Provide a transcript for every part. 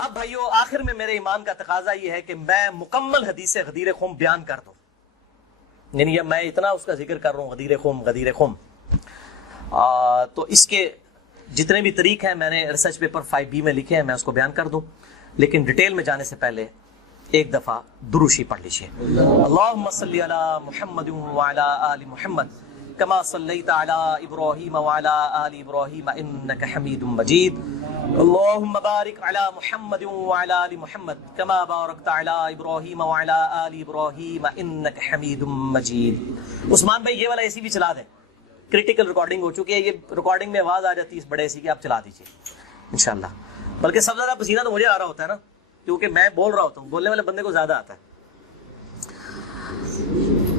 اب بھائیو آخر میں میرے ایمان کا تقاضا یہ ہے کہ میں مکمل حدیث غدیر خم بیان کر دوں. یعنی میں اتنا اس کا ذکر کر رہا ہوں غدیر خم تو اس کے جتنے بھی طریق ہیں میں نے ریسرچ پیپر 5B میں لکھے ہیں, میں اس کو بیان کر دوں. لیکن ڈیٹیل میں جانے سے پہلے ایک دفعہ دروشی پڑھ لیجیے. اللہم صلی علی محمد وعلی آل محمد کما صلیت علی ابراہیم وعلی آل ابراہیم انک حمید مجید. اللہم بارک علی محمد وعلی آل محمد کما بارکت علی ابراہیم وعلی آل ابراہیم انک حمید مجید. عثمان بھائی یہ والا اے سی بھی چلا دیں, کریٹیکل ریکارڈنگ ہو چکی ہے, یہ ریکارڈنگ میں آواز آ جاتی ہے اس بڑے اے سی کی, آپ چلا دیجیے انشاءاللہ. بلکہ سب سے زیادہ پسینہ تو مجھے آ رہا ہوتا ہے نا, کیونکہ میں بول رہا ہوتا ہوں, بولنے والے بندے کو زیادہ آتا ہے.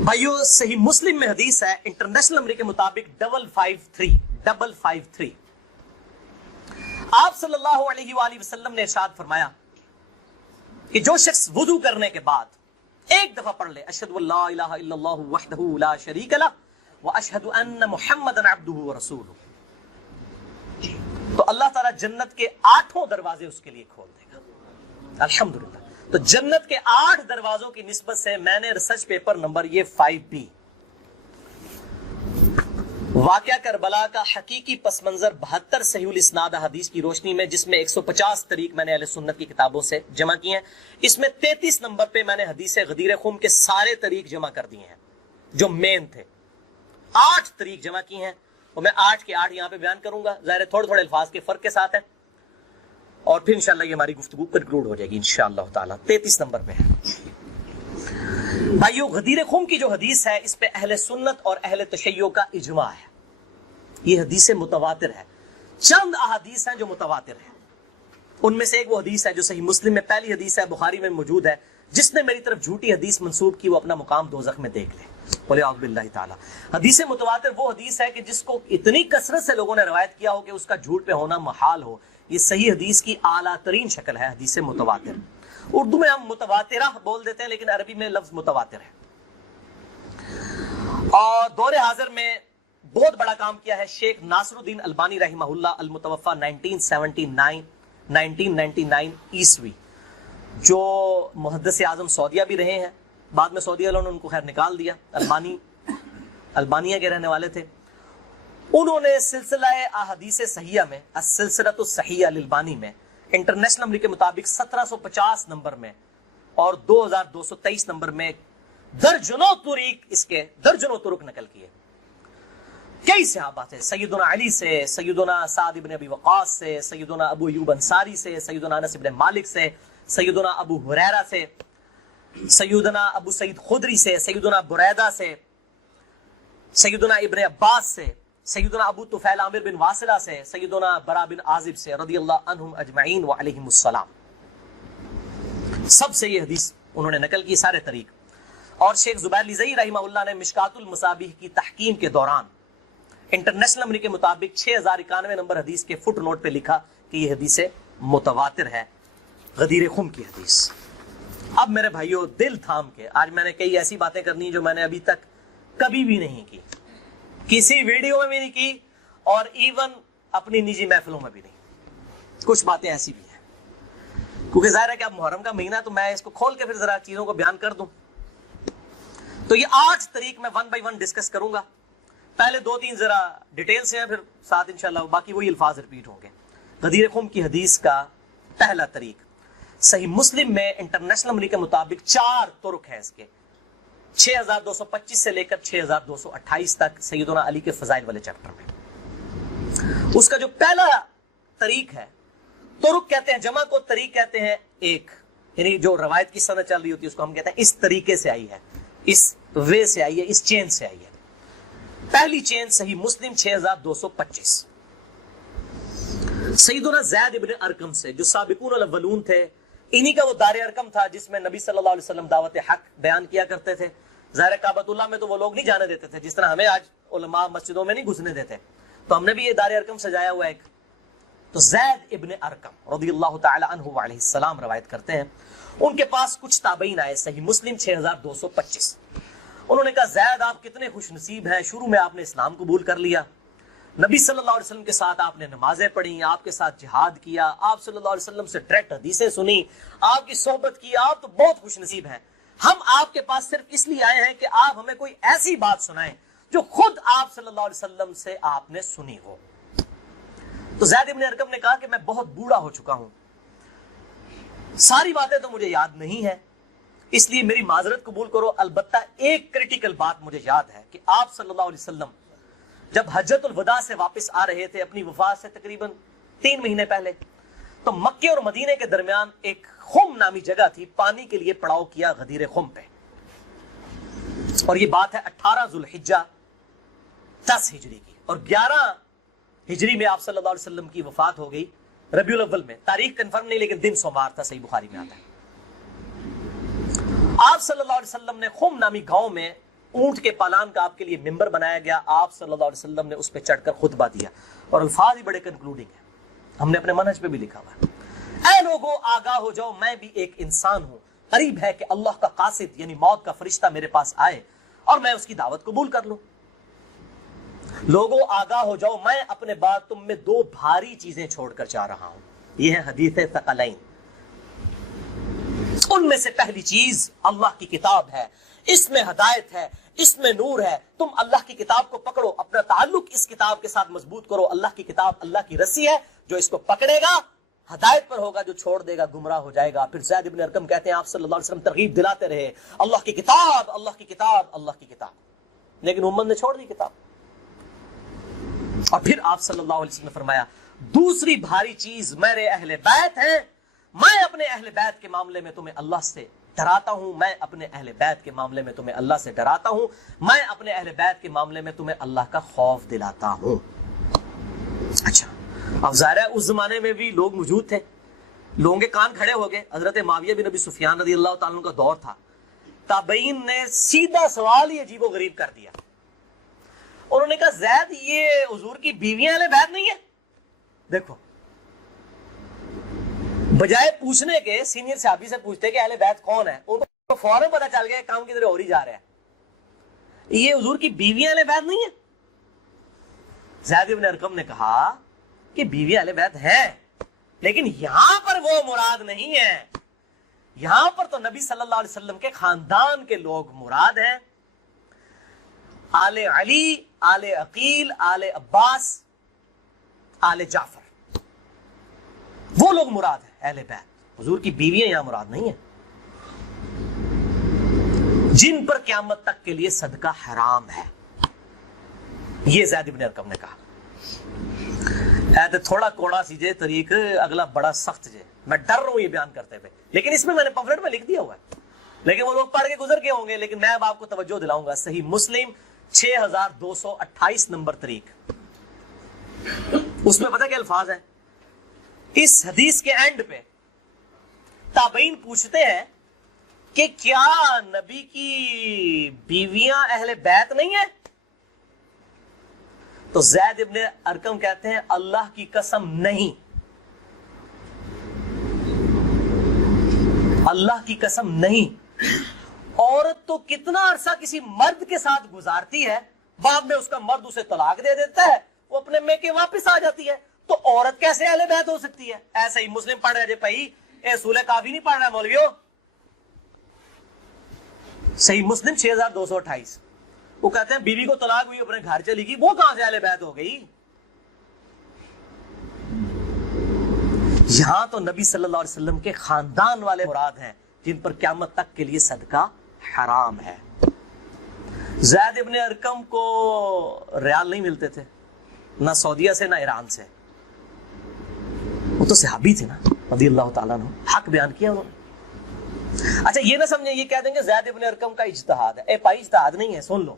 بھائیو صحیح مسلم میں حدیث ہے انٹرنیشنل نمبر کے مطابق 553. آپ صلی اللہ علیہ وآلہ وسلم نے ارشاد فرمایا کہ جو شخص وضو کرنے کے بعد ایک دفعہ پڑھ لے اشہد ان لا الہ الا اللہ وحدہ لا شریک لہ واشہد ان محمدا عبدہ ورسولہ, تو اللہ تعالیٰ جنت کے 8 دروازے اس کے لیے کھول دے گا. الحمدللہ. تو جنت کے 8 دروازوں کی نسبت سے میں نے ریسرچ پیپر نمبر یہ 5B واقعہ کربلا کا حقیقی پس منظر 72 صحیح الاسناد حدیث کی روشنی میں, جس میں 150 طریق میں نے اہل سنت کی کتابوں سے جمع کیے ہیں. اس میں 33 نمبر پہ میں نے حدیث غدیر خم کے سارے طریق جمع کر دیے ہیں جو مین تھے. 8 طریق جمع کی ہیں اور میں 8 کے 8 یہاں پہ بیان کروں گا, ظاہر تھوڑے تھوڑے الفاظ کے فرق کے ساتھ ہیں, اور پھر انشاءاللہ یہ ہماری گفتگو کنکلوڈ ہو جائے گی انشاءاللہ تعالی. 33 نمبر پہ ہے بھائیو غدیر خم کی جو حدیث ہے, اس پہ اہل سنت اور اہل تشیع کا اجماع ہے. یہ حدیث متواتر ہے. چند احادیث ہیں جو متواتر ہیں, ان میں سے ایک وہ حدیث ہے جو صحیح مسلم میں پہلی حدیث ہے, بخاری میں موجود ہے. جس نے میری طرف جھوٹی حدیث منسوب کی وہ اپنا مقام دوزخ میں دیکھ لے. بولے اعوذ باللہ تعالی. حدیث متواتر وہ حدیث ہے کہ جس کو اتنی کثرت سے لوگوں نے روایت کیا ہو کہ اس کا جھوٹ پہ ہونا محال ہو. یہ صحیح حدیث کی اعلیٰ ترین شکل ہے حدیث متواتر. اردو میں ہم متواترہ بول دیتے ہیں, لیکن عربی میں لفظ متواتر ہے. اور دور حاضر میں بہت بڑا کام کیا ہے شیخ ناصر الدین البانی رحمہ اللہ, المتوفى 1999 عیسوی, جو محدث اعظم سعودیہ بھی رہے ہیں. بعد میں سعودیہ والوں نے ان کو خیر نکال دیا, البانیہ کے رہنے والے تھے. انہوں نے سلسلہ احادیث صحیحہ میں السلسلۃ الصحیحہ للبانی میں انٹرنیشنل نمبر کے مطابق 1750 نمبر میں اور 2223 نمبر میں درجنوں طریق اس کے درجنوں طرق نقل کیے. کئی صحابہ تھے, سیدنا علی سے, سیدنا سعد بن ابی وقاص سے, سیدنا ابو ایوب انصاری سے, سیدنا انس بن مالک سے, سیدنا ابو ہریرہ سے, سیدنا ابو سعید خدری سے, سیدنا بریدہ سے, سیدنا ابن عباس سے, سیدنا ابو طفیل عامر بن واصلہ سے, سیدنا برا بن عازب سے رضی اللہ عنہم اجمعین وعلیہم السلام. سب سے یہ حدیث انہوں نے نقل کی سارے طریق. اور شیخ زبیر لزئی رحمہ اللہ نے مشکات المصابیح کی تحکیم کے دوران انٹرنیشنل نمبر کے مطابق 6091 نمبر حدیث کے فٹ نوٹ پہ لکھا کہ یہ حدیث متواتر ہے, غدیر خم کی حدیث. اب میرے بھائیوں دل تھام کے, آج میں نے کئی ایسی باتیں کرنی جو میں نے ابھی تک کبھی بھی نہیں کی, کسی ویڈیو میں بھی نہیں کی, اور ایون اپنی نجی محفلوں میں بھی نہیں. کچھ باتیں ایسی بھی ہیں کیونکہ ظاہر ہے کہ اب محرم کا مہینہ, تو میں اس کو کھول کے پھر ذرا چیزوں کو بیان کر دوں. تو یہ 8 طریق میں 1 بائی 1 ڈسکس کروں گا. پہلے 2-3 ذرا ڈیٹیل سے ہیں, پھر ساتھ انشاءاللہ باقی وہی الفاظ ریپیٹ ہوں گے. غدیر خم کی حدیث کا پہلا طریق صحیح مسلم میں انٹرنیشنل نمبر کے مطابق 4 طرق ہیں اس کے, 6225 سے لے کر 6228 تک سیدنا علی کے فضائل والے چیپٹر میں. اس کا جو پہلا طریق ہے, طرق کہتے ہیں جمع کو, طریق کہتے ہیں ایک, یعنی جو روایت کی سند چل رہی ہوتی ہے اس کو ہم کہتے ہیں اس طریقے سے آئی ہے, اس وے سے آئی ہے, اس چین سے آئی ہے. پہلی چین صحیح مسلم 6225 سیدنا زید ابن ارقم سے, جو سابقون الاولون تھے. انہی کا وہ دار ارقم تھا جس میں نبی صلی اللہ علیہ وسلم دعوت حق بیان کیا کرتے تھے. ظاہر کعبۃ اللہ میں تو وہ لوگ نہیں جانے دیتے تھے, جس طرح ہمیں آج علماء مسجدوں میں نہیں گھسنے دیتے, تو ہم نے بھی یہ دار ارقم سجایا ہوا ایک. تو زید ابن ارقم رضی اللہ تعالی عنہ علیہ السلام روایت کرتے ہیں, ان کے پاس کچھ تابعین آئے, صحیح مسلم 6225. انہوں نے کہا زید آپ کتنے خوش نصیب ہیں, شروع میں آپ نے اسلام قبول کر لیا, نبی صلی اللہ علیہ وسلم کے ساتھ آپ نے نمازیں پڑھی، آپ کے ساتھ جہاد کیا، آپ صلی اللہ علیہ وسلم سے ڈائریکٹ حدیثیں سنی، آپ کی صحبت کی، آپ تو بہت خوش نصیب ہیں. ہم آپ کے پاس صرف اس لیے آئے ہیں کہ آپ ہمیں کوئی ایسی بات سنائیں جو خود آپ صلی اللہ علیہ وسلم سے آپ نے سنی ہو. تو زید ابن ارقم نے کہا کہ میں بہت بوڑھا ہو چکا ہوں، ساری باتیں تو مجھے یاد نہیں ہیں، اس لیے میری معذرت قبول کرو. البتہ ایک کریٹیکل بات مجھے یاد ہے کہ آپ صلی اللہ علیہ وسلم جب حجۃ الوداع سے واپس آ رہے تھے اپنی وفات سے تقریباً 3 مہینے پہلے، تو مکے اور مدینے کے درمیان ایک خم نامی جگہ تھی، پانی کے لیے پڑاؤ کیا غدیر خم پہ. اور یہ بات ہے 18 ذوالحجہ 10 ہجری کی، اور 11 ہجری میں آپ صلی اللہ علیہ وسلم کی وفات ہو گئی ربیع الاول میں. تاریخ کنفرم نہیں لیکن دن سوموار تھا، صحیح بخاری میں آتا ہے. آپ صلی اللہ علیہ وسلم نے خم نامی گاؤں میں اونٹ کے پالان کا آپ کے لیے ممبر بنایا گیا. آپ صلی اللہ علیہ وسلم نے اس پہ چڑھ کر خطبہ دیا، اور الفاظ ہی بڑے کنکلوڈنگ ہیں، ہم نے اپنے منہج پہ بھی لکھا ہوا ہے. اے لوگو آگاہ ہو جاؤ، میں بھی ایک انسان ہوں، قریب ہے کہ اللہ کا قاصد یعنی موت کا فرشتہ میرے پاس آئے اور میں اس کی دعوت قبول کر لوں. لوگو آگاہ ہو جاؤ، میں اپنے بعد تم میں 2 بھاری چیزیں چھوڑ کر جا رہا ہوں. یہ ہے حدیث ثقلین. ان میں سے پہلی چیز اللہ کی کتاب ہے، اس میں ہدایت ہے، اس میں نور ہے. تم اللہ کی کتاب کو پکڑو، اپنا تعلق اس کتاب کے ساتھ مضبوط کرو. اللہ کی کتاب اللہ کی رسی ہے، جو اس کو پکڑے گا ہدایت پر ہوگا، جو چھوڑ دے گا گمراہ ہو جائے گا. پھر زید ابن ارقم کہتے ہیں آپ صلی اللہ علیہ وسلم ترغیب دلاتے رہے، اللہ کی کتاب، اللہ کی کتاب، اللہ کی کتاب. لیکن امت نے چھوڑ دی کتاب. اور پھر آپ صلی اللہ علیہ وسلم نے فرمایا دوسری بھاری چیز میرے اہل بیت ہیں. میں اپنے اہل بیت کے معاملے میں تمہیں اللہ سے ڈراتا ہوں، میں اپنے اہل بیت کے معاملے میں تمہیں اللہ سے ڈراتا ہوں، میں اپنے اہل بیت کے معاملے میں تمہیں اللہ کا خوف دلاتا ہوں. اچھا، اب ظاہر ہے اس زمانے میں بھی لوگ موجود تھے، لوگوں کے کان کھڑے ہو گئے. حضرت معاویہ بن ابی سفیان رضی اللہ تعالیٰ عنہ کا دور تھا. تابعین نے سیدھا سوال ہی عجیب و غریب کر دیا. انہوں نے کہا زید یہ حضور کی بیویاں اہل بیت نہیں ہے؟ دیکھو، بجائے پوچھنے کے سینئر صحابی سے پوچھتے کہ اہل بیت کون ہے، ان کو فوراً پتہ چل گیا کام کی طرح اور ہی جا رہا ہے. یہ حضور کی بیویاں اہل بیت نہیں ہے؟ زید بن ارقم نے کہا کہ بیویاں اہل بیت ہیں، لیکن یہاں پر وہ مراد نہیں ہے. یہاں پر تو نبی صلی اللہ علیہ وسلم کے خاندان کے لوگ مراد ہیں. آل علی، آل عقیل، آل عباس، آل جعفر، وہ لوگ مراد ہیں اہل بیت. حضور کی بیویاں یہاں مراد نہیں ہیں، جن پر قیامت تک کے لیے صدقہ حرام ہے. یہ زید بن ارقم نے کہا. تھوڑا کوڑا سی جے طریق، اگلا بڑا سخت جے. میں ڈر رہا ہوں یہ بیان کرتے ہوئے، لیکن اس میں نے پمفلٹ میں لکھ دیا ہوا ہے، لیکن وہ لوگ پڑھ کے گزر کے ہوں گے. لیکن میں اب آپ کو توجہ دلاؤں گا. صحیح مسلم 6228 نمبر طریق، اس میں پتہ کیا الفاظ ہیں؟ اس حدیث کے اینڈ پہ تابعین پوچھتے ہیں کہ کیا نبی کی بیویاں اہل بیت نہیں ہیں؟ تو زید ابن ارقم کہتے ہیں اللہ کی قسم نہیں، اللہ کی قسم نہیں. عورت تو کتنا عرصہ کسی مرد کے ساتھ گزارتی ہے، بعد میں اس کا مرد اسے طلاق دے دیتا ہے، وہ اپنے میکے واپس آ جاتی ہے. تو عورت کیسے اہل بیت ہو سکتی ہے؟ ایسے ہی مسلم پڑھ رہے جے بھائی، اے سورہ کافی نہیں پڑھ رہا مولویو. صحیح مسلم 6228. وہ کہتے ہیں بیوی کو طلاق ہوئی، اپنے گھر چلی گئی، وہ کہاں سے اہل بیت ہو گئی؟ یہاں تو نبی صلی اللہ علیہ وسلم کے خاندان والے مراد ہیں، جن پر قیامت تک کے لیے صدقہ حرام ہے. زید ابن ارقم کو ریال نہیں ملتے تھے، نہ سعودیہ سے نہ ایران سے. وہ تو صحابی تھے نا رضی اللہ تعالیٰ عنہ، حق بیان کیا انہوں نے. اچھا یہ نہ سمجھیں یہ کہہ دیں کہ زید ابن ارقم کا اجتہاد ہے. اے بھائی اجتہاد نہیں ہے، سن لو.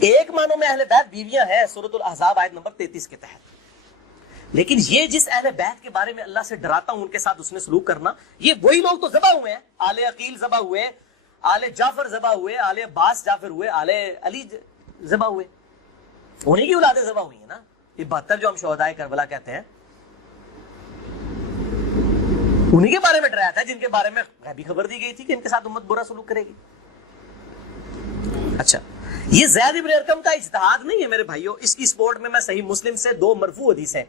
ایک معنوں میں اہل بیت بیویاں ہیں سورۃ الاحزاب آیت نمبر 33 کے تحت، لیکن یہ جس اہل بیت کے بارے میں اللہ سے ڈراتا ہوں ان کے ساتھ اس نے سلوک کرنا، یہ وہی لوگ تو ذبح ہوئے ہیں. آل عقیل ذبح ہوئے، آل جعفر ذبح ہوئے، آل عباس جعفر ہوئے، آل علی ذبح ہوئے. انہیں کی اولادیں ذبح ہوئی ہیں نا. یہ 72 جو ہم شہدائے کربلا کہتے ہیں، انہیں کے بارے میں ڈرایا تھا جن کے بارے میں غیبی خبر دی گئی تھی کہ ان کے ساتھ امت برا سلوک کرے گی. اچھا یہ زید ابن ارقم کا اجتہاد نہیں ہے میرے بھائیوں. اس کی سپورٹ میں صحیح مسلم سے 2 مرفوع حدیثیں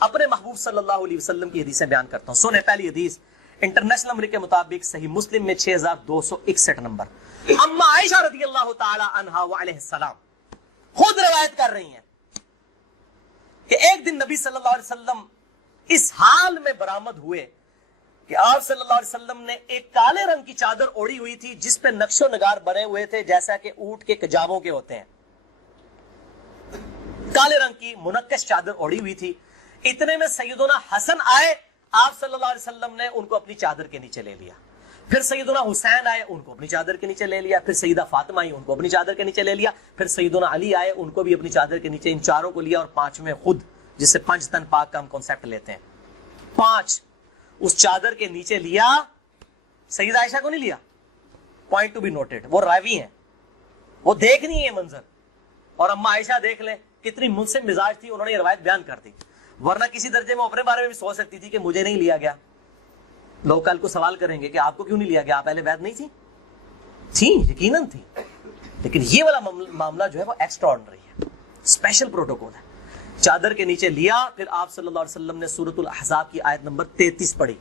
اپنے محبوب صلی اللہ علیہ وسلم کی حدیثیں بیان کرتا ہوں. سنیں پہلی حدیث انٹرنیشنل نمبر کے مطابق صحیح مسلم میں 6261 نمبر. اما عائشہ رضی اللہ تعالی عنہا وعلیہ السلام خود روایت کر رہی ہیں کہ ایک دن نبی صلی اللہ علیہ وسلم اس حال میں برآمد ہوئے کہ آپ صلی اللہ علیہ وسلم نے ایک کالے رنگ کی چادر اوڑھی ہوئی تھی جس پہ نقش و نگار بنے ہوئے تھے جیسا کہ اونٹ کے کجاووں کے ہوتے ہیں. کالے رنگ کی منقش چادر اوڑھی ہوئی تھی. اتنے میں سیدنا حسن آئے, آپ صلی اللہ علیہ وسلم نے ان کو اپنی چادر کے نیچے لے لیا. پھر سیدنا حسین آئے, ان کو اپنی چادر کے نیچے لے لیا. پھر سیدہ فاطمہ آئی, ان کو اپنی چادر کے نیچے لے لیا. پھر سیدنا علی آئے, ان کو بھی اپنی چادر کے نیچے, ان چاروں کو لیا. اور 5ویں خود, جس سے 5 تن پاک کا ہم کنسیپٹ لیتے ہیں, 5 اس چادر کے نیچے لیا. سیدہ عائشہ کو نہیں لیا. پوائنٹ ٹو بی نوٹڈ, وہ راوی ہیں, وہ دیکھ نہیں ہے منظر. اور اما عائشہ دیکھ لیں کتنی منصف مزاج تھی, انہوں نے یہ روایت بیان کر دی. ورنہ کسی درجے میں اپنے بارے میں بھی سوچ سکتی تھی کہ مجھے نہیں لیا گیا. لوگ کل کو سوال کریں گے کہ آپ کو کیوں نہیں لیا گیا, آپ اہل بیت نہیں تھی؟ تھی, یقیناً تھی. لیکن یہ والا معاملہ جو ہے وہ ایکسٹرا آرڈنری ہے, اسپیشل پروٹوکول ہے. چادر کے نیچے لیا. پھر آپ صلی اللہ علیہ وسلم نے سورۃ الاحزاب کی آیت نمبر 33 پڑھی.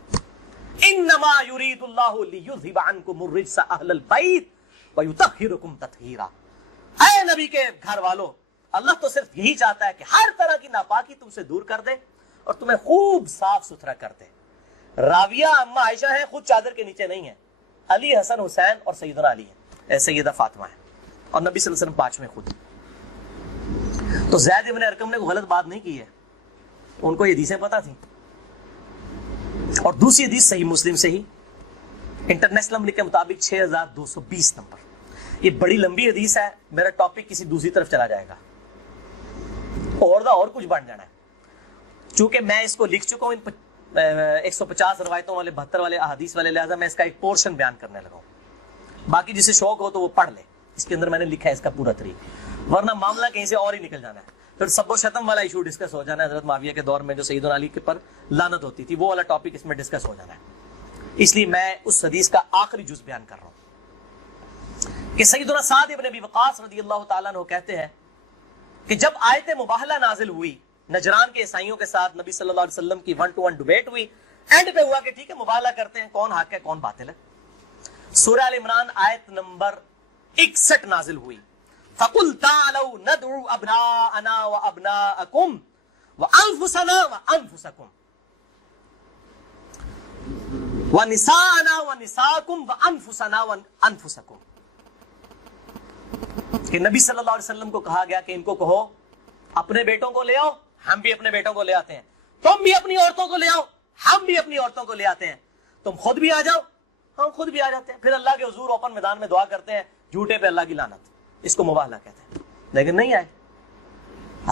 انما یرید اللہ لیذھب عنکم الرجس اہل البیت ویطہرکم تطہیرا. اے نبی کے گھر والو, اللہ تو صرف یہی چاہتا ہے کہ ہر طرح کی ناپاکی تم سے دور کر دے اور تمہیں خوب صاف ستھرا کر دے. راویہ اما عائشہ ہیں, خود چادر کے نیچے نہیں ہیں. علی, حسن, حسین اور سیدنا علی ہیں, سیدہ فاطمہ ہیں, اور نبی صلی اللہ علیہ وسلم 5ویں خود. تو زید ابن ارقم نے کوئی غلط بات نہیں کی ہے, ان کو یہ حدیثیں پتہ تھیں. اور دوسری حدیث صحیح مسلم سے ہی انٹرنیشنل نمبر کے مطابق 6220 نمبر. یہ بڑی لمبی حدیث ہے, میرا ٹاپک کسی دوسری طرف چلا جائے گا اور کچھ بن جانا ہے. چونکہ میں اس کو لکھ چکا ہوں 150 روایتوں والے 72 والے احادیث والے, لہذا میں اس کا ایک پورشن بیان کرنے لگا ہوں. باقی جسے شوق ہو تو وہ پڑھ لے, اس کے اندر میں نے لکھا ہے اس کا پورا طریقہ, ورنہ معاملہ کہیں سے اور ہی نکل جانا ہے. پھر سب و شتم والا ایشو ڈسکس ہو جانا ہے, حضرت معاویہ کے دور میں جو سیدنا علی کے پر لعنت ہوتی تھی, وہ والا ٹاپک اس میں ڈسکس ہو جانا ہے. اس لیے میں اس حدیث کا آخری جز بیان کر رہا ہوں کہ سیدنا سعد ابن ابی وقاص رضی اللہ تعالیٰ عنہ کہتے ہیں کہ جب آیت مباہلہ نازل ہوئی نجران کے عیسائیوں کے ساتھ, نبی صلی اللہ علیہ وسلم کی 1-to-1 ڈیبیٹ ہوئی. اینڈ پہ ہوا کہ ٹھیک ہے مباہلہ کرتے ہیں, کون حق ہے کون باطل ہے. سورہ ال عمران آیت نمبر 61 نازل ہوئی. فَقُلْ تَعَالَوْا نَدْعُوا أَبْنَاءَنَا وَأَبْنَاءَكُمْ وَأَنفُسَنَا وَأَنفُسَكُمْ وَنِسَاءَنَا وَنِسَاءَكُمْ وَأَنفُسَنَا وَأَنفُسَكُمْ. کہ نبی صلی اللہ علیہ وسلم کو کہا گیا کہ ان کو کہو اپنے بیٹوں کو لے آؤ, ہم بھی اپنے بیٹوں کو لے آتے ہیں. تم بھی اپنی عورتوں کو لے آؤ, ہم بھی اپنی عورتوں کو لے آتے ہیں. تم خود بھی آ جاؤ, ہم خود بھی آ جاتے ہیں. پھر اللہ کے حضور اوپن میدان میں دعا کرتے ہیں, جھوٹے پہ اللہ کی لعنت. اس کو مباہلہ کہتے ہیں. لیکن نہیں آئے.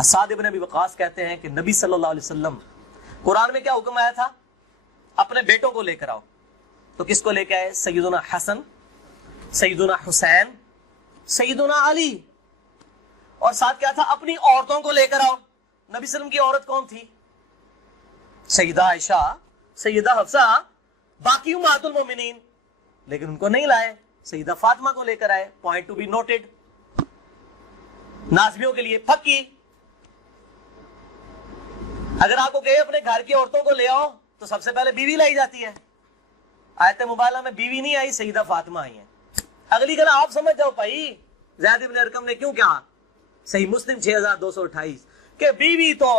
سعد ابن ابی وقاص کہتے ہیں کہ نبی صلی اللہ علیہ وسلم, قرآن میں کیا حکم آیا تھا, اپنے بیٹوں کو لے کر آؤ. تو کس کو لے کے آئے؟ سیدنا حسن, سیدنا حسین, سیدنا علی. اور ساتھ کیا تھا, اپنی عورتوں کو لے کر آؤ. نبی صلی اللہ علیہ وسلم کی عورت کون تھی؟ سیدہ عائشہ, سیدہ حفصہ, باقی امہات المومنین. لیکن ان کو نہیں لائے, سیدہ فاطمہ کو لے کر آئے. Point to be noted. نازبیوں کے لیے پکی. اگر آپ کو کہے اپنے گھر کی عورتوں کو لے آؤ تو سب سے پہلے بیوی لائی جاتی ہے. آیت مبالغہ میں بیوی نہیں آئی, سیدہ فاطمہ آئی ہیں. اگلی گلا آپ سمجھ جاؤ بھائی زید ابن ارقم نے کیوں کہا صحیح مسلم 6228 کہ بیوی تو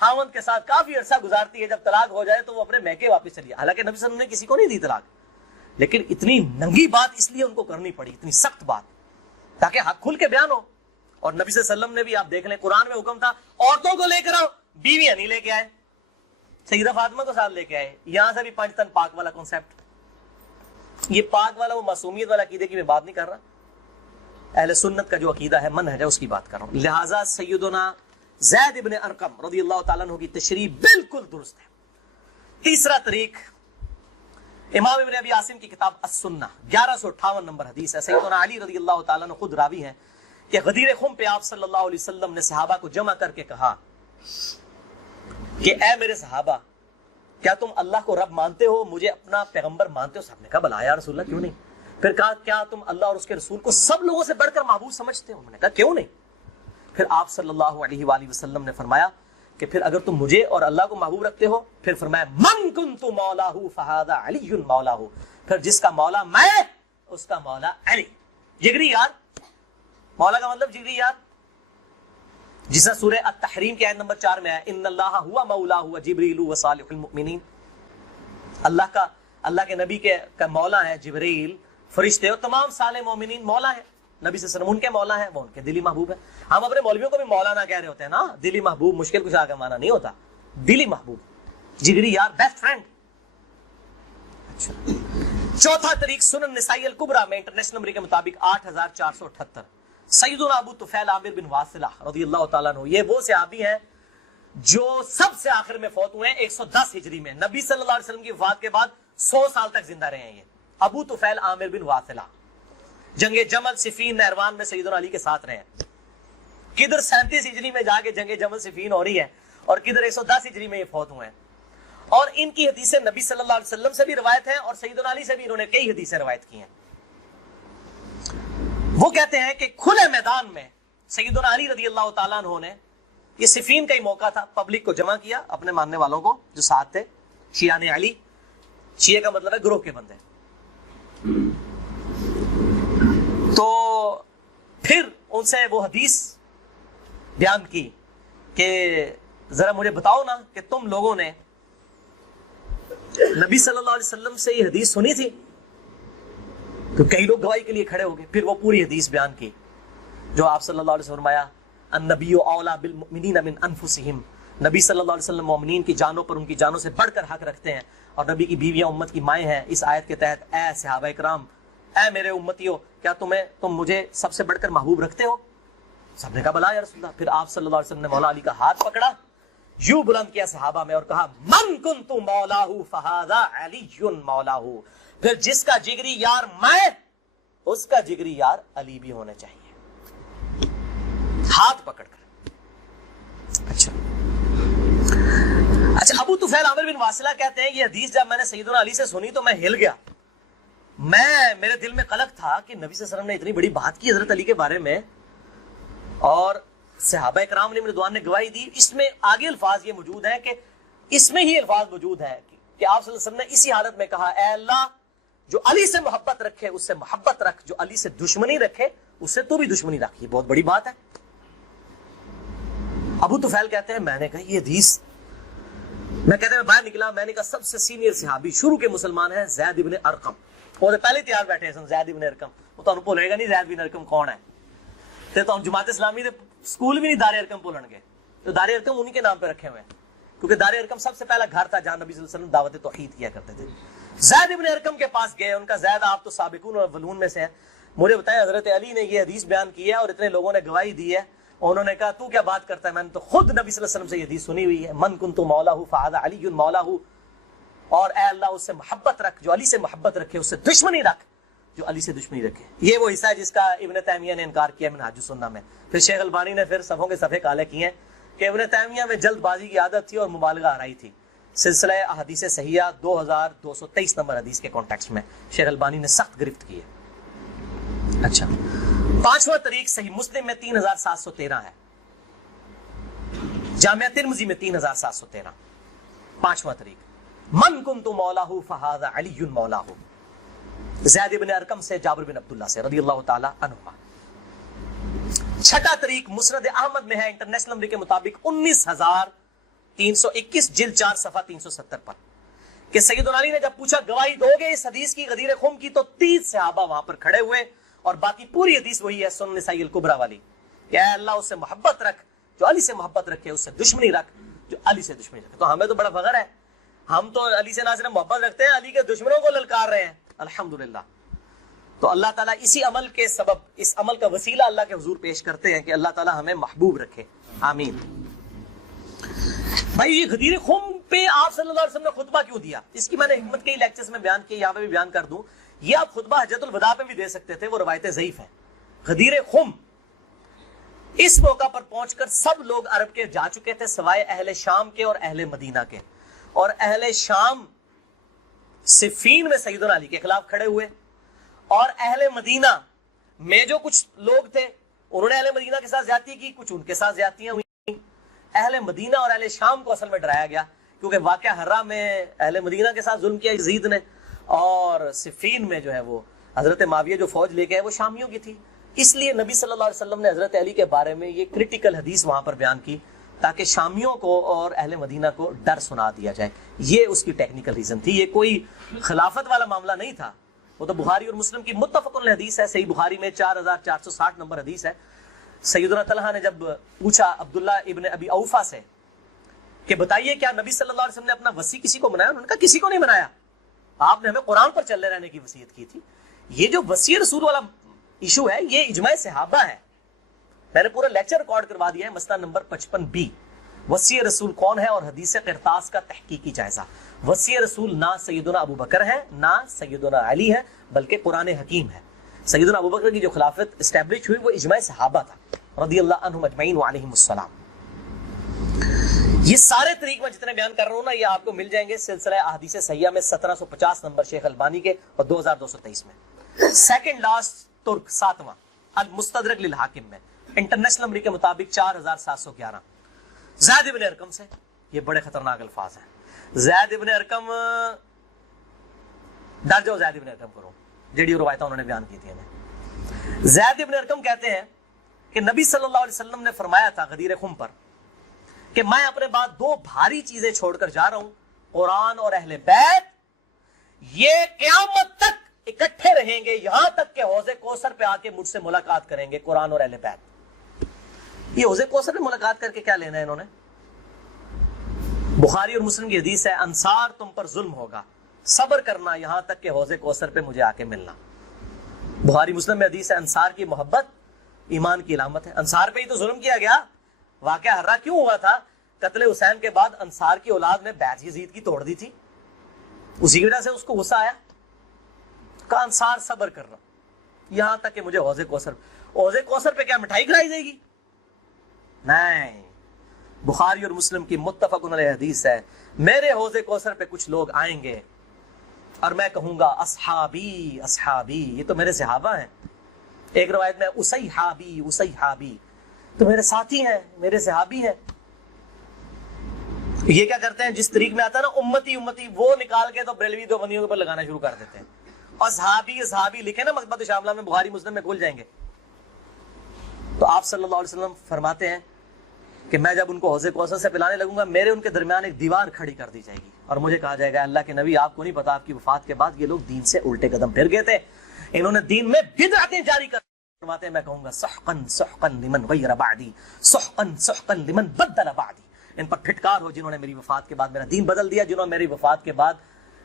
خاوند کے ساتھ کافی عرصہ گزارتی ہے, جب طلاق ہو جائے تو وہ اپنے میکے واپس چلی جائے. حالانکہ نبی صلی اللہ علیہ وسلم نے کسی کو نہیں دی طلاق, لیکن اتنی ننگی بات اس لیے ان کو کرنی پڑی, اتنی سخت بات, تاکہ حق کھل کے بیان ہو. اور نبی صلی اللہ علیہ وسلم نے بھی, آپ دیکھ لیں قرآن میں حکم تھا عورتوں کو لے کر آؤ, بیویاں نہیں لے کے آئے. سیدہ فاطمہ کو ساتھ لے کے آئے. یہاں سے بھی 5 تن پاک والا کنسیپٹ. یہ پاک والا وہ معصومیت والا عقیدے کی میں بات نہیں کر رہا, اہل سنت کا جو عقیدہ ہے, منہج ہے, اس کی بات کر رہا ہوں. لہٰذا سیدنا زید ابن ارقم رضی اللہ تعالیٰ عنہ کی تشریح بالکل درست ہے. تیسرا طریق امام ابن ابی عاصم کی کتاب السنہ 1158 نمبر حدیث ہے. سیدنا علی رضی اللہ تعالیٰ عنہ خود راوی ہیں کہ غدیر خم پہ آپ صلی اللہ علیہ وسلم نے صحابہ کو جمع کر کے کہا کہ اے میرے صحابہ, کیا تم اللہ کو رب مانتے ہو, مجھے اپنا پیغمبر مانتے ہو؟ صاحب نے کہا بلا یا رسول اللہ, کیوں نہیں. پھر کہا کیا تم اللہ اور اس کے رسول کو سب لوگوں سے بڑھ کر محبوب سمجھتے ہو؟ انہوں نے کہا کیوں نہیں. پھر آپ صلی اللہ علیہ وآلہ وسلم نے فرمایا کہ پھر اگر تم مجھے اور اللہ کو محبوب رکھتے ہو، پھر فرمایا من کنت مولاہ فہذا علی مولاہ، پھر جس کا مولا میں اس کا مولا علی. جگری یار، مولا کا مطلب جگری یار. جس طرح سورہ التحریم کی آیت نمبر 4 میں ہے ان اللہ ہوا مولاہ وجبریل وصالح المؤمنین، اللہ کے نبی کا مولا ہے جبریل، فرشتے اور تمام صالح مومنین مولا ہے. نبی صلی اللہ علیہ وسلم ان کے مولا ہیں، وہ ان کے دلی محبوب ہیں. ہم اپنے مولویوں کو بھی مولانا کہہ رہے ہوتے ہیں نا، دلی محبوب مشکل کچھ آگے مانا نہیں ہوتا، دلی محبوب، جگری یار، بیسٹ فرینڈ. اچھا، چوتھا طریق سنن نسائی الکبریٰ میں انٹرنیشنل نمبر کے مطابق 8478 سیدنا ابو طفیل عامر بن واصلہ رضی اللہ تعالیٰ عنہ، یہ وہ صحابی ہیں جو سب سے آخر میں فوت ہوئے ہیں 110 ہجری میں. نبی صلی اللہ علیہ وسلم کی وفات کے بعد 100 سال تک زندہ رہے ہیں. یہ ابو طفیل عامر بن واصلہ جنگ جمل صفین نہروان میں سیدنا علی کے ساتھ رہے ہیں. کدھر 37 ہجری میں جا کے جنگ جمل صفین ہو رہی ہے اور کدھر 110 ہجری میں یہ فوت ہوئے ہیں. اور ان کی حدیثیں نبی صلی اللہ علیہ وسلم سے بھی روایت ہیں اور سیدنا علی سے بھی انہوں نے کئی حدیثیں روایت کی ہیں. وہ کہتے ہیں کہ کھلے میدان میں سیدنا علی رضی اللہ تعالیٰ عنہ نے، یہ صفین کا ہی موقع تھا، پبلک کو جمع کیا، اپنے ماننے والوں کو جو ساتھ تھے، شیعان علی، شیعہ کا مطلب ہے گروہ کے بندے. تو پھر ان سے وہ حدیث بیان کی کہ ذرا مجھے بتاؤ نا کہ تم لوگوں نے نبی صلی اللہ علیہ وسلم سے یہ حدیث سنی تھی؟ تو کئی لوگ گواہی کے لیے کھڑے ہو گئے. پھر وہ پوری حدیث بیان کی جو آپ صلی اللہ علیہ وسلم فرمایا النبی اولا بالمؤمنین من انفسہم، نبی صلی اللہ علیہ وسلم مومنین کی جانوں پر ان کی جانوں سے بڑھ کر حق رکھتے ہیں، اور نبی کی بیویاں امت کی مائیں ہیں. اس آیت کے تحت اے صحابہ کرام، اے میرے امتیوں، کیا تم مجھے سب سے بڑھ کر محبوب رکھتے ہو؟ سب نے کہا بلا یا رسول اللہ. پھر آپ صلی اللہ علیہ وسلم نے مولا علی کا ہاتھ پکڑا، یوں بلند کیا صحابہ میں اور کہا من کنت مولاہ فہذا علی مولاہ، پھر جس کا جگری یار میں اس کا جگری یار علی بھی ہونا چاہیے، ہاتھ پکڑ کر. اچھا ابو طفیل عامر بن واصلہ کہتے ہیں یہ حدیث جب میں نے سیدنا علی سے سنی تو میں ہل گیا. میرے دل میں قلق تھا کہ نبی صلی اللہ علیہ وسلم نے اتنی بڑی بات کی حضرت علی کے بارے میں اور صحابہ کرام نے رضوان نے گواہی دی. اس میں آگے الفاظ یہ موجود ہیں کہ اس میں ہی الفاظ موجود ہیں کہ آپ صلی اللہ علیہ وسلم نے اسی حالت میں کہا اے اللہ جو علی سے محبت رکھے اس سے محبت رکھ، جو علی سے دشمنی رکھے اس سے تو بھی دشمنی رکھ. یہ بہت بڑی بات ہے. ابو طفیل کہتے ہیں میں نے کہا یہ حدیث، میں کہتے ہیں میں باہر نکلا، میں نے کہا سب سے سینئر صحابی شروع کے مسلمان ہیں زید ابن ارقم. وہ پہلے تیار بیٹھے ہیں زید ابن ارقم، وہ تو بولے گا نہیں زید ابن ارقم کون ہے، تو ہم جماعت اسلامی دے اسکول بھی نہیں دار ارقم بولن گے، تو دار ارقم انہی کے نام پہ رکھے ہوئے ہیں کیونکہ دار ارقم سب سے پہلا گھر تھا جہاں نبی صلی اللہ علیہ وسلم دعوت توحید کیا کرتے تھے. زید ابن ارقم کے پاس گئے، ان کا زید آپ تو سابقون الاولون میں سے ہیں، مجھے بتائیں حضرت علی نے یہ حدیث بیان کی ہے اور اتنے لوگوں نے گواہی دی ہے، انہوں نے کہا تو کیا بات کرتا ہے، میں نے تو خود نبی صلی اللہ علیہ وسلم سے یہ حدیث سنی ہوئی ہے من کنت مولاہ فہذا علی مولاہ، اور اے اللہ اس سے محبت رکھ جو علی سے محبت رکھے، اس سے دشمنی رکھ جو علی سے دشمنی رکھے. یہ وہ حصہ ہے جس کا ابن تیمیہ نے انکار کیا منہاج السنہ میں. پھر شیخ البانی نے پھر صفوں کے صفحے کالے کیے ہیں کہ ابن تیمیہ میں جلد بازی کی عادت تھی اور مبالغہ آرائی تھی. سلسلہ احادیث صحیحہ 2223 نمبر حدیث کے کانٹیکسٹ میں شیخ البانی نے سخت گرفت کی ہے. اچھا پانچواں طریق صحیح مسلم میں 3713 ہے، جامعہ ترمذی میں 3713. پانچواں طریق من کنت مولاہ فہذا علی مولاہ، زید ابن ارقم سے جابر بن عبداللہ سے رضی اللہ تعالی عنہما. چھٹا طریق مسند احمد میں ہے انٹرنیشنل نمبر کے مطابق 19321 جلد 4 صفحہ 370 پر کہ سیدنا علی نے جب پوچھا گواہی دو گے اس حدیث کی غدیر خم کی، تو 30 صحابہ وہاں پر کھڑے ہوئے اور باقی پوری حدیث وہی ہے سنن نسائی الکبریٰ والی کہ اے اللہ اس سے محبت رکھ جو علی سے محبت رکھے، اس سے دشمنی رکھ جو علی سے دشمنی رکھے. تو ہمیں تو بڑا فخر ہے، ہم تو علی سے نہ صرف محبت رکھتے ہیں، علی کے دشمنوں کو للکار رہے ہیں الحمدللہ. تو اللہ تعالیٰ اسی عمل کے سبب، اس عمل کا وسیلہ اللہ کے حضور پیش کرتے ہیں کہ اللہ تعالیٰ ہمیں محبوب رکھے، آمین. بھائی یہ غدیر خم پہ آپ صلی اللہ علیہ وسلم نے خطبہ کیوں دیا؟ اس کی میں نے حکمت کے لیکچرز میں بیان کی، یہاں پہ بھی بیان کر دوں. یہ آپ خطبہ حجۃ الوداع پہ بھی دے سکتے تھے، وہ روایتیں ضعیف ہیں. غدیر خم اس موقع پر پہنچ کر سب لوگ عرب کے جا چکے تھے سوائے اہل شام کے اور اہل مدینہ کے، اور اہل شام صفین میں سیدنا علی کے خلاف کھڑے ہوئے اور اہل مدینہ میں جو کچھ لوگ تھے انہوں نے اہل مدینہ کے ساتھ زیادتی کی, کچھ ان کے ساتھ زیادتیاں ہوئی. اہل مدینہ اور اہل شام کو اصل میں ڈرایا گیا, کیونکہ واقعہ ہرہ میں اہل مدینہ کے ساتھ ظلم کیا یزید نے, اور صفین میں جو ہے وہ حضرت معاویہ جو فوج لے کے وہ شامیوں کی تھی. اس لیے نبی صلی اللہ علیہ وسلم نے حضرت علی کے بارے میں یہ کریٹیکل حدیث وہاں پر بیان کی تاکہ شامیوں کو اور اہل مدینہ کو ڈر سنا دیا جائے. یہ اس کی ٹیکنیکل ریزن تھی, یہ کوئی خلافت والا معاملہ نہیں تھا. وہ تو بخاری اور مسلم کی متفق علیہ حدیث ہے, صحیح بخاری میں 4460 نمبر حدیث ہے. سیدنا طلحہ نے جب پوچھا عبداللہ ابن ابی اوفا سے کہ بتائیے کیا نبی صلی اللہ علیہ وسلم نے اپنا وصی کسی کو بنایا؟ انہوں نے کہا کسی کو نہیں بنایا, آپ نے ہمیں قرآن پر چلے رہنے کی وصیت کی تھی. یہ جو وصی رسول والا ایشو ہے یہ اجماع صحابہ ہے. میں نے پورا لیکچر ریکارڈ کروا دیا ہے, مسئلہ نمبر 55B, وصی رسول کون ہے اور حدیث قرطاس کا تحقیقی جائزہ. وصی رسول نہ سیدنا ابو بکر ہے نہ سیدنا علی ہے بلکہ قرآن حکیم ہے. سیدنا ابو بکر کی جو خلافت اسٹیبلش ہوئی وہ اجماع صحابہ تھا رضی اللہ عنہم اجمعین وعلیہم السلام. یہ سارے طریق میں جتنے بیان کر رہا ہوں نا یہ آپ کو مل جائیں گے سلسلہ احادیث صحیحہ میں 1750 نمبر شیخ البانی کے اور 2223 میں. سیکنڈ لاسٹ ترک 7واں المستدرک للحاکم میں انٹرنیشنل نمبر کے مطابق 4711 زید ابن ارقم سے. یہ بڑے خطرناک الفاظ ہیں. زید ابن ارقم, ڈر جاؤ زید ابن ارقم کرو, جیڑی روایتیں انہوں نے بیان کی تھی ہمیں. زید ابن ارقم کہتے ہیں کہ نبی صلی اللہ علیہ وسلم نے فرمایا تھا غدیر خم پر کہ میں اپنے بعد 2 بھاری چیزیں چھوڑ کر جا رہا ہوں, قرآن اور اہل بیت. یہ قیامت تک اکٹھے رہیں گے یہاں تک کہ حوض کوثر پہ آ کے مجھ سے ملاقات کریں گے, قرآن اور اہل بیت. یہ حوض کوثر پہ ملاقات کر کے کیا لینا ہے انہوں نے؟ بخاری اور مسلم کی حدیث ہے انصار تم پر ظلم ہوگا, صبر کرنا یہاں تک کہ حوض کوثر پہ مجھے آ کے ملنا. بخاری مسلم میں حدیث ہے انصار کی محبت ایمان کی علامت ہے. انصار پہ ہی تو ظلم کیا گیا. واقعہ ہرہ کیوں ہوا تھا؟ قتل حسین کے بعد انصار کی اولاد نے بیعت یزید کی توڑ دی تھی, اسی کی وجہ سے اس کو غصہ آیا. کہا انصار صبر کر رہا یہاں تک کہ مجھے حوض کوثر. حوض کوثر پہ کیا مٹھائی کھلائی جائے گی؟ نہیں. بخاری اور مسلم کی متفق علیہ حدیث ہے میرے حوض کوثر پہ کچھ لوگ آئیں گے اور میں کہوں گا اصحابی اصحابی, یہ تو میرے صحابہ ہیں. ایک روایت میں اسیحابی اسیحابی, تو میرے ساتھی ہیں میرے صحابی ہیں. یہ کیا کرتے ہیں جس طریق میں آتا ہے نا امتی امتی, وہ نکال کے تو بریلوی دیوبندیوں کے اوپر لگانا شروع کر دیتے ہیں. اصحابی اصحابی لکھے نا مکتبۃ شاملہ میں, بخاری مسلم میں کھل جائیں گے. تو آپ صلی اللہ علیہ وسلم فرماتے ہیں کہ میں جب ان کو حوض کوثر سے پلانے لگوں گا میرے ان کے درمیان ایک دیوار کھڑی کر دی جائے گی اور مجھے کہا جائے گا اللہ کے نبی آپ کو نہیں پتا آپ کی وفات کے بعد یہ لوگ دین سے الٹے قدم پھر گئے تھے, انہوں نے دین میں بدعتیں جاری کر فرماتے ہیں میں کہوں گا سحقا سحقا لمن غیر بعدی سحقا سحقا لمن بدل بعدی. ان پر پھٹکار ہو جنہوں نے میری وفات کے بعد میرا دین بدل دیا, جنہوں نے میری وفات کے بعد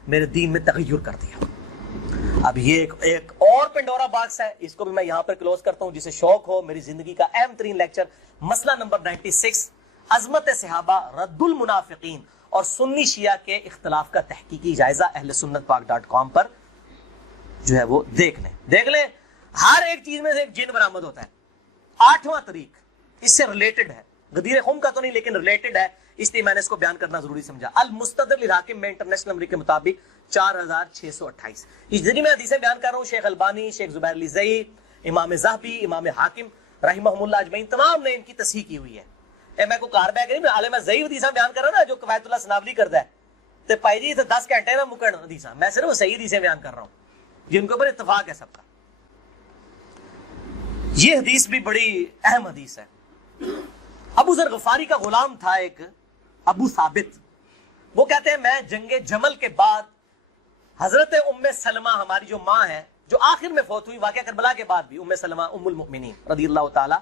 میرے دین میں تغیر کر دیا. اب یہ ایک اور پنڈورا باکس ہے, اس کو بھی میں یہاں پر کلوز کرتا ہوں. جسے شوق ہو میری زندگی کا اہم ترین لیکچر مسئلہ نمبر 96 عظمت صحابہ رد المنافقین اور سنی شیعہ کے اختلاف کا تحقیقی جائزہ اہل سنت پاک.com پر جو ہے وہ دیکھ لیں. ہر ایک چیز میں سے ایک جن برآمد ہوتا ہے. 8واں طریق اس سے ریلیٹڈ ہے, غدیر خم کا تو نہیں لیکن ریلیٹڈ ہے, اس لیے میں نے اس کو بیان کرنا ضروری سمجھا. المستدرک للحاکم میں انٹرنیشنل نمبر کے مطابق 4628. اس ذریعے میں حدیثیں بیان کر رہا ہوں. شیخ البانی, شیخ زبیر الزئی, امام ذہبی, امام حاکم رحمہم اللہ اجمعین تمام نے ان کی تصحیح کی ہوئی ہے. میں کو کار بیگ نہیں, عالم ضعیف حدیثاں بیان کر رہا نا جو قوایت اللہ سنابلی کرتا ہے تے پائی جی تے 10 گھنٹے نہ مکن حدیثاں, میں صرف صحیح حدیثیں بیان کر رہا ہوں جن کے اوپر اتفاق ہے سب کا. یہ حدیث بھی بڑی اہم حدیث ہے. ابو ذر غفاری کا غلام تھا ایک ابو ثابت, وہ کہتے ہیں میں جنگ جمل کے بعد حضرت ام سلمہ ہماری جو ماں ہے جو آخر میں فوت ہوئی واقعہ کربلا کے بعد بھی, ام سلمہ ام المؤمنین رضی اللہ تعالی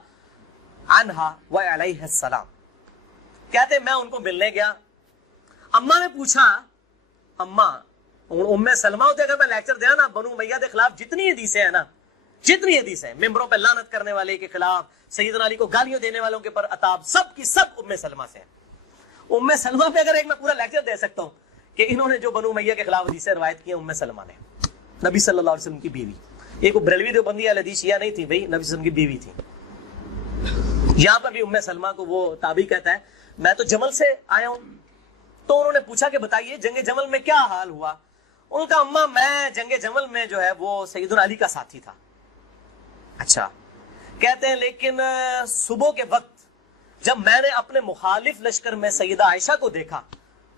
عنہا و علیہ السلام, کہتے ہیں میں ان کو ملنے گیا. اماں نے پوچھا, اماں ام سلمہ ہوتے اگر میں لیکچر دیا نا بنو امیہ کے خلاف جتنی حدیثیں ہیں نا, جتنی حدیثیں ممبروں پہ لعنت کرنے والے کے خلاف, سیدنا علی کو گالیاں دینے والوں کے پر عتاب, سب کی سب ام سلمہ سے ہیں. ام سلمہ پہ اگر ایک میں پورا لیکچر دے سکتا ہوں کہ انہوں نے جو بنو امیہ کے خلاف حدیثیں روایت کی ہیں ام سلمہ نے, نبی صلی اللہ علیہ وسلم کی بیوی. یہ کوئی بریلوی دیوبندی اہل حدیث شیعہ نہیں تھی بھائی, نبی صلی اللہ علیہ وسلم کی بیوی تھی. یہاں پر بھی ام سلمہ کو وہ تابعی کہتا ہے میں تو جمل سے آیا ہوں. تو انہوں نے پوچھا کہ بتائیے جنگ جمل میں کیا حال ہوا؟ ان کا اماں میں جنگ جمل میں جو ہے وہ سیدنا علی کا ساتھی تھا. اچھا کہتے ہیں لیکن صبح کے وقت جب میں نے اپنے مخالف لشکر میں سیدہ عائشہ کو دیکھا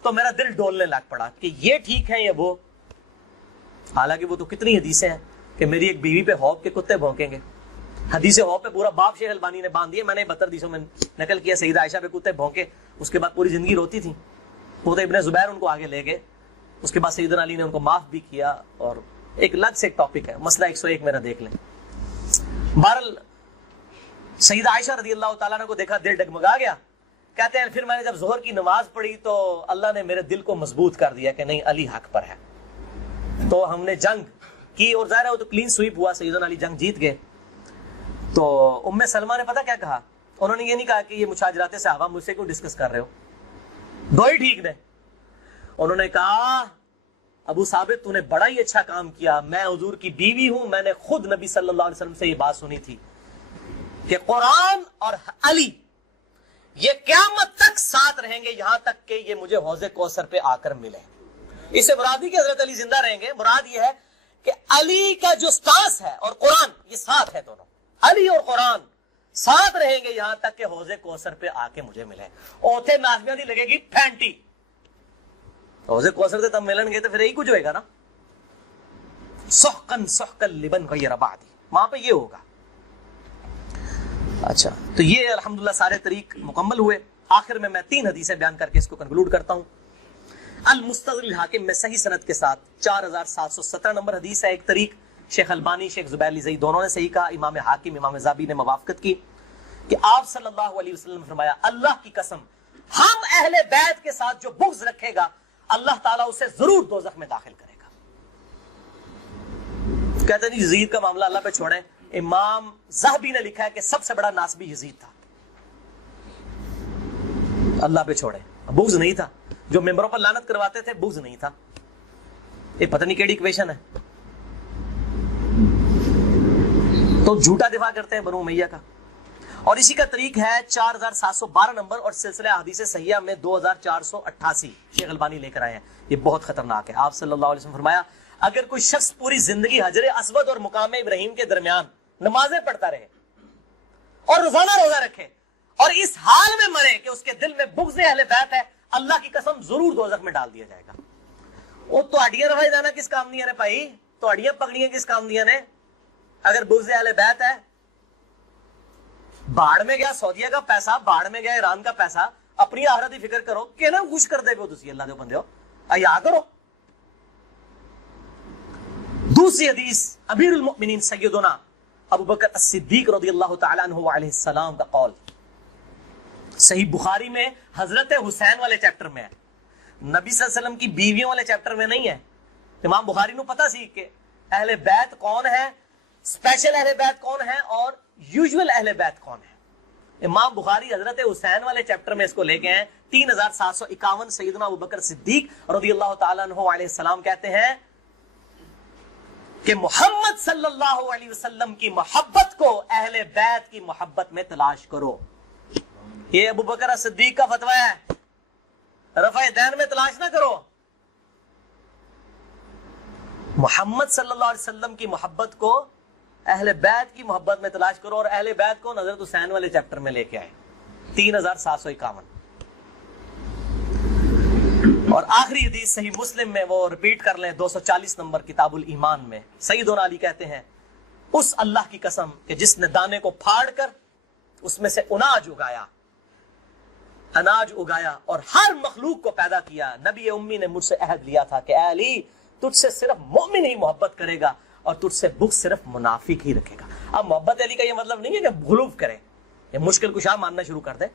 تو میرا دل ڈولنے لگ پڑا کہ یہ ٹھیک ہے یا وہ. حالانکہ وہ تو کتنی حدیثیں ہیں کہ میری ایک بیوی پہ خوف کے کتے بھونکیں گے. حدیث خوف پہ پورا باب شیخ البانی نے باندھ دیا. میں نے 72 حدیثوں میں نقل کیا سیدہ عائشہ پہ کتے بھونکے. اس کے بعد پوری زندگی روتی تھی. وہ تو ابن زبیر ان کو آگے لے گئے. اس کے بعد سیدنا علی نے ان کو معاف بھی کیا. اور ایک الگ سے ایک ٹاپک ہے, مسئلہ 101 میرا دیکھ لیں. بہرحال سیدہ عائشہ رضی اللہ تعالیٰ عنہ کو دیکھا, دل ڈگمگا گیا. کہتے ہیں پھر میں نے جب ظہر کی نماز پڑھی تو اللہ نے میرے دل کو مضبوط کر دیا کہ نہیں علی حق پر ہے. تو ہم نے جنگ کی اور ظاہر ہے وہ تو کلین سویپ ہوا, سیدنا علی جنگ جیت گئے. تو ام سلمہ نے پتا کیا کہا, انہوں نے یہ نہیں کہا کہ یہ مشاجرات صحابہ مجھ سے کیوں ڈسکس کر رہے ہو, دو ہی ٹھیک نے. انہوں نے کہا ابو ثابت تو نے بڑا ہی اچھا کام کیا, میں حضور کی بیوی ہوں, میں نے خود نبی صلی اللہ علیہ وسلم سے یہ بات سنی تھی کہ قرآن اور علی یہ قیامت تک ساتھ رہیں گے یہاں تک کہ یہ مجھے حوض کوثر پہ آ کر ملے. اس سے مراد نہیں کہ حضرت علی زندہ رہیں گے, مراد یہ ہے کہ علی کا جو سٹانس ہے اور قرآن یہ ساتھ ہے, دونوں علی اور قرآن ساتھ رہیں گے یہاں تک کہ حوض کوثر پہ آ کے مجھے ملے. اوتھے نازمیاں دی لگے گی پھینٹی, حوض کوثر سے تب ملن گے تو پھر یہی کچھ ہوئے گا نا. سحقن سحقن لبن غیر بعدی, وہاں پہ یہ ہوگا. اچھا تو یہ الحمدللہ سارے طریق مکمل ہوئے. آخر میں 3 حدیثیں بیان کر کے اس کو کنکلوڈ کرتا ہوں. المستدرک الحاکم میں صحیح سند کے ساتھ 4717 نمبر حدیث ہے ایک طریق. شیخ البانی شیخ زبیر لزئی دونوں نے صحیح کہا, امام حاکم امام ذابی نے موافقت کی کہ آپ صلی اللہ علیہ وسلم نے فرمایا اللہ کی قسم ہم اہل بیت کے ساتھ جو بغض رکھے گا اللہ تعالیٰ اسے ضرور دوزخ میں داخل کرے گا. کہتے ہیں یزید کا معاملہ اللہ پہ چھوڑیں, امام ذہبی نے لکھا ہے کہ سب سے بڑا ناسبی یزید تھا, اللہ پہ چھوڑیں. بغض نہیں تھا, جو ممبروں پر لعنت کرواتے تھے بغض نہیں تھا. یہ پتہ نہیں کیڑی ایکویشن ہے, تو جھوٹا دفاع کرتے ہیں بنو امیہ کا. اور اسی کا طریق ہے 4712 نمبر اور سلسلہ حدیث صحیحہ میں 2488 شیخ البانی لے کر آئے ہیں. یہ بہت خطرناک ہے. آپ صلی اللہ علیہ وسلم فرمایا اگر کوئی شخص پوری زندگی حجر اسود اور مقام ابراہیم کے درمیان نمازیں پڑھتا رہے اور روزانہ روزہ رکھے اور اس حال میں مرے کہ اس کے دل میں بغض اہل بیت ہے, اللہ کی قسم ضرور دوزخ میں ڈال دیا جائے گا. وہ تو اڈیاں روائی جانا کس کام دیا نے بھائی, تو اڈیاں پکڑیاں کس کام دیا نے. اگر بغض اہل بیت ہے, باڑ میں گیا سعودیہ کا پیسہ, باڑ میں گیا ایران کا پیسہ, اپنی آخرت کی فکر کرو کہ نا خوش کر دے گو تسی اللہ دے بندے ہو, ایا کرو. دوسری حدیث امیر المؤمنین سیدنا ابو بکر الصدیق رضی اللہ تعالیٰ عنہ علیہ السلام کا قول صحیح بخاری میں حضرت حسین والے چیپٹر میں ہے, نبی صلی اللہ علیہ وسلم کی بیویوں والے چیپٹر میں نہیں ہے. امام بخاری نو پتا سی کہ اہل بیت کون ہے, اسپیشل اہل بیت کون ہے اور یوزول اہل بیت کون ہے. امام بخاری حضرت حسین والے چیپٹر میں اس کو لے گئے ہیں. 3751 سیدنا ابو بکر صدیق رضی اللہ تعالیٰ عنہ علیہ السلام کہتے ہیں کہ محمد صلی اللہ علیہ وسلم کی محبت کو اہل بیت کی محبت میں تلاش کرو. یہ ابو بکر صدیق کا فتویٰ ہے, رفع دین میں تلاش نہ کرو. محمد صلی اللہ علیہ وسلم کی محبت کو اہل بیت کی محبت میں تلاش کرو. اور اہل بیت کو حضرت حسین والے چیپٹر میں لے کے آئے 3751. اور آخری حدیث صحیح مسلم میں, وہ ریپیٹ کر لیں, 240 نمبر کتاب الایمان میں سیدنا علی کہتے ہیں اس اللہ کی قسم کہ جس نے دانے کو پھاڑ کر اس میں سے اناج اگایا اور ہر مخلوق کو پیدا کیا, نبی امی نے مجھ سے عہد لیا تھا کہ اے علی تجھ سے صرف مومن ہی محبت کرے گا اور تجھ سے بغض صرف منافق ہی رکھے گا. اب محبت علی کا یہ مطلب نہیں ہے کہ غلوف کرے یا مشکل کشا ماننا شروع کر دے.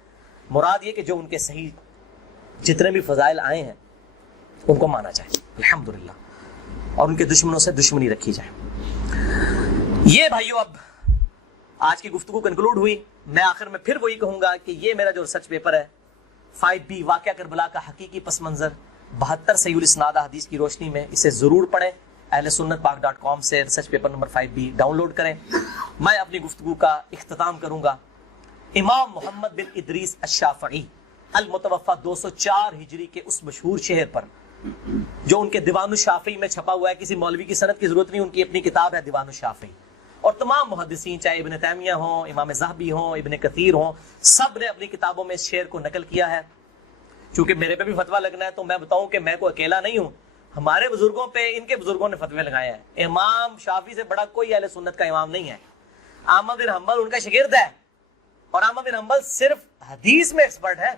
مراد یہ کہ جو ان کے صحیح جتنے بھی فضائل آئے ہیں ان کو مانا جائے الحمدللہ, اور ان کے دشمنوں سے دشمنی رکھی جائے. یہ بھائیو اب آج کی گفتگو کنکلوڈ ہوئی. میں آخر میں پھر وہی کہوں گا کہ یہ میرا جو ریسرچ پیپر ہے 5B واقعہ کربلا کا حقیقی پس منظر 72 صحیح الاسناد حدیث کی روشنی میں, اسے ضرور پڑھیں. اہل سنت پاک .com سے research paper number 5B download کریں. میں اپنی گفتگو کا اختتام کروں گا امام محمد بن ادریس الشافعی المتوفى 204 ہجری کے اس مشہور شہر پر جو ان کے دیوان الشافعی میں چھپا ہوا ہے، کسی مولوی کی سند کی ضرورت نہیں، ان کی اپنی کتاب ہے دیوان الشافعی. اور تمام محدثین چاہے ابن تیمیہ ہوں، امام ذہبی ہوں، ابن کثیر ہوں، سب نے اپنی کتابوں میں اس شعر کو نقل کیا ہے. چونکہ میرے پہ بھی فتویٰ لگنا ہے تو میں بتاؤں کہ میں کوئی اکیلا نہیں ہوں، ہمارے بزرگوں پہ ان کے بزرگوں نے فتوے لگائے ہیں. امام شافعی سے بڑا کوئی اہل سنت کا امام نہیں ہے. احمد بن حنبل ان کا شاگرد ہے، اور احمد بن حنبل صرف حدیث میں ایکسپرٹ ہے.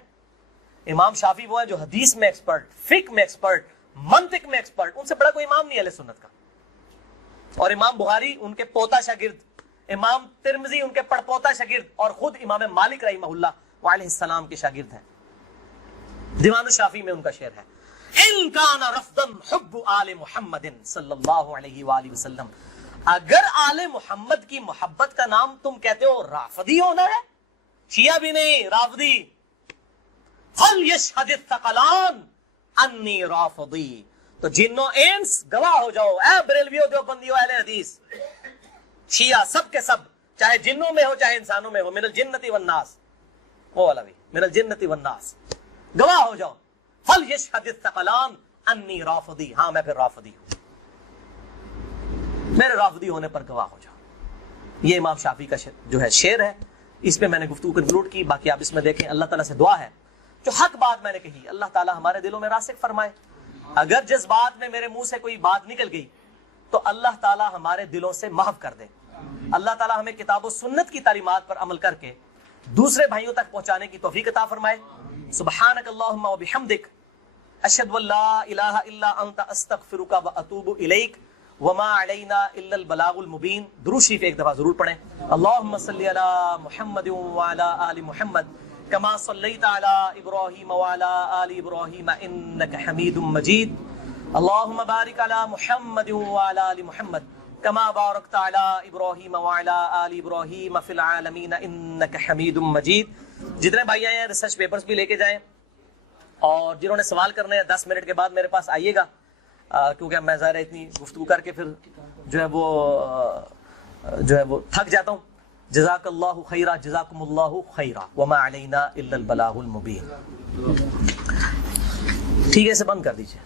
امام شافعی وہ ہیں جو حدیث میں ایکسپرٹ، فقہ میں ایکسپرٹ، منطق میں ایکسپرٹ. ان سے بڑا کوئی امام نہیں اہل سنت کا. اور امام بخاری ان کے پوتا شاگرد، امام ترمذی ان کے پڑپوتا شاگرد، اور خود امام مالک رحمہ اللہ علیہ السلام کے شاگرد ہیں. دیوان الشافعی میں ان کا شعر ہے، ان کان رفضا حب آل محمد صلی اللہ علیہ وآلہ وسلم. اگر آل محمد کی محبت کا نام تم کہتے ہو رافضی ہونا ہے، شیعہ بھی نہیں، رافضی. فَلْيَشْهَدِ الثَّقَلَانِ انی رافضی. تو جنوں انس گواہ ہو جاؤ، اے بریلویو، دیوبندیو، اہل حدیث، شیعہ، سب کے سب، چاہے جنوں میں ہو چاہے انسانوں میں ہو، من الجنۃ والناس، وہ والا بھی من الجنۃ والناس، گواہ ہو جاؤ. فَلْيَشْهَدِ الثَّقَلَانِ انی رافضی. ہاں میں پھر رافضی ہوں، میرے رافضی ہونے پر گواہ ہو جاؤ. یہ امام شافعی کا جو ہے شعر ہے. اس پہ میں نے گفتگو کنکلوڈ کی. باقی آپ اس میں دیکھیں، اللہ تعالیٰ سے دعا ہے جو حق بات میں نے کہی اللہ تعالیٰ ہمارے دلوں میں راسخ فرمائے. اگر جس بات میں میرے منہ سے کوئی بات نکل گئی تو اللہ تعالیٰ ہمارے دلوں سے محو کر دے. اللہ تعالیٰ ہمیں کتاب و سنت کی تعلیمات پر عمل کر کے دوسرے بھائیوں تک پہنچانے کی توفیق عطا فرمائے. سبحانک اللہم و بحمدک، اشہد ان لا الہ الا انت، استغفرک و اتوب الیک، وما علینا الا البلاغ المبین. درود شریف ایک دفعہ ضرور پڑھیں. اللہم صلی علی محمد وعلی آل محمد کما صلیت علی ابراہیم وعلی آل ابراہیم انک حمید مجید. اللہم بارک علی محمد وعلی آل محمد کما بارکت علی ابراہیم وعلی آل ابراہیم فی العالمین انک حمید مجید. جتنے بھائی آئے ہیں ریسرچ پیپرز بھی لے کے جائیں، اور جنہوں نے سوال کرنے ہیں 10 منٹ کے بعد میرے پاس آئیے گا، کیونکہ میں ظاہر ہے اتنی گفتگو کر کے پھر جو ہے وہ تھک جاتا ہوں. جزاک اللہ خیرہ، جزاکم اللہ خیرہ، وما علینا الا البلاغ المبین. ٹھیک ہے، اسے بند کر دیجیے.